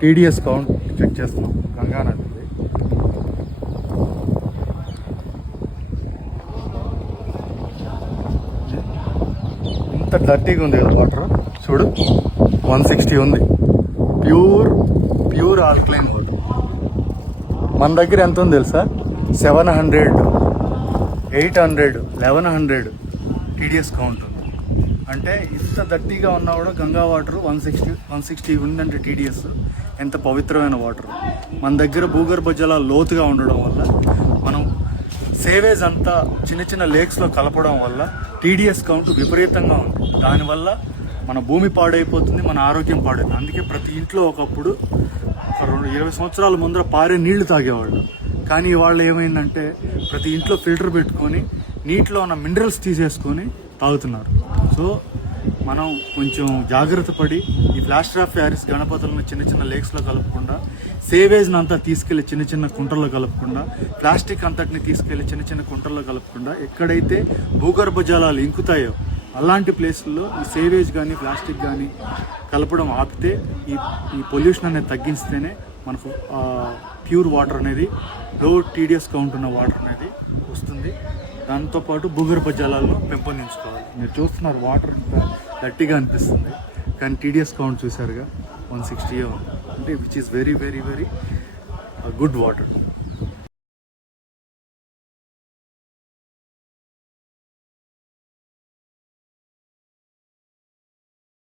TDS count check చేస్తున్నాం గంగా నది. ఇంత డర్టీగా ఉంది కదా వాటర్, చూడు 160 ఉంది. Pure alkaline water. మన దగ్గర ఎంత ఉంది తెలుసా? 700, 800, 1100 టీడీఎస్ కౌంట్ ఉంది. అంటే ఇంత దట్టిగా ఉన్నా కూడా గంగా వాటర్ 160 ఉందంటే టీడీఎస్ ఎంత పవిత్రమైన వాటర్. మన దగ్గర భూగర్భ జలాలు లోతుగా ఉండడం వల్ల, మనం సేవేజ్ అంతా చిన్న చిన్న లేక్స్లో కలపడం వల్ల టీడీఎస్ కౌంట్ విపరీతంగా ఉంది. దానివల్ల మన భూమి పాడైపోతుంది, మన ఆరోగ్యం పాడైపోతుంది. అందుకే ప్రతి ఇంట్లో ఒకప్పుడు 20 సంవత్సరాల ముందర పారే నీళ్లు తాగేవాళ్ళు. కానీ ఇవాళ ఏమైందంటే ప్రతి ఇంట్లో ఫిల్టర్ పెట్టుకొని నీటిలో ఉన్న మినరల్స్ తీసేసుకొని తాగుతున్నారు. సో మనం కొంచెం జాగ్రత్త పడి ఈ ప్లాస్టర్ ఆఫ్ ప్యారిస్ గణపతులను చిన్న చిన్న లేక్స్లో కలపకుండా, సేవేజ్ని అంతా తీసుకెళ్లి చిన్న చిన్న కుంటల్లో కలపకుండా, ప్లాస్టిక్ అంతటిని తీసుకెళ్లి చిన్న చిన్న కుంటల్లో కలపకుండా, ఎక్కడైతే భూగర్భ జలాలు ఇంకుతాయో అలాంటి ప్లేసుల్లో ఈ సేవేజ్ కానీ ప్లాస్టిక్ కానీ కలపడం ఆపితే, ఈ పొల్యూషన్ అనేది తగ్గిస్తేనే మనకు ప్యూర్ వాటర్ అనేది, లో టీడీఎస్ కౌంట్ ఉన్న వాటర్ అనేది వస్తుంది. దాంతోపాటు భూగర్భ జలాలను పెంపొందించుకోవాలి. మీరు చూస్తున్నారు వాటర్ గట్టిగా అనిపిస్తుంది, కానీ టీడీఎస్ కౌంట్ చూసారుగా 160 ఉంది. అంటే which is very very very good water.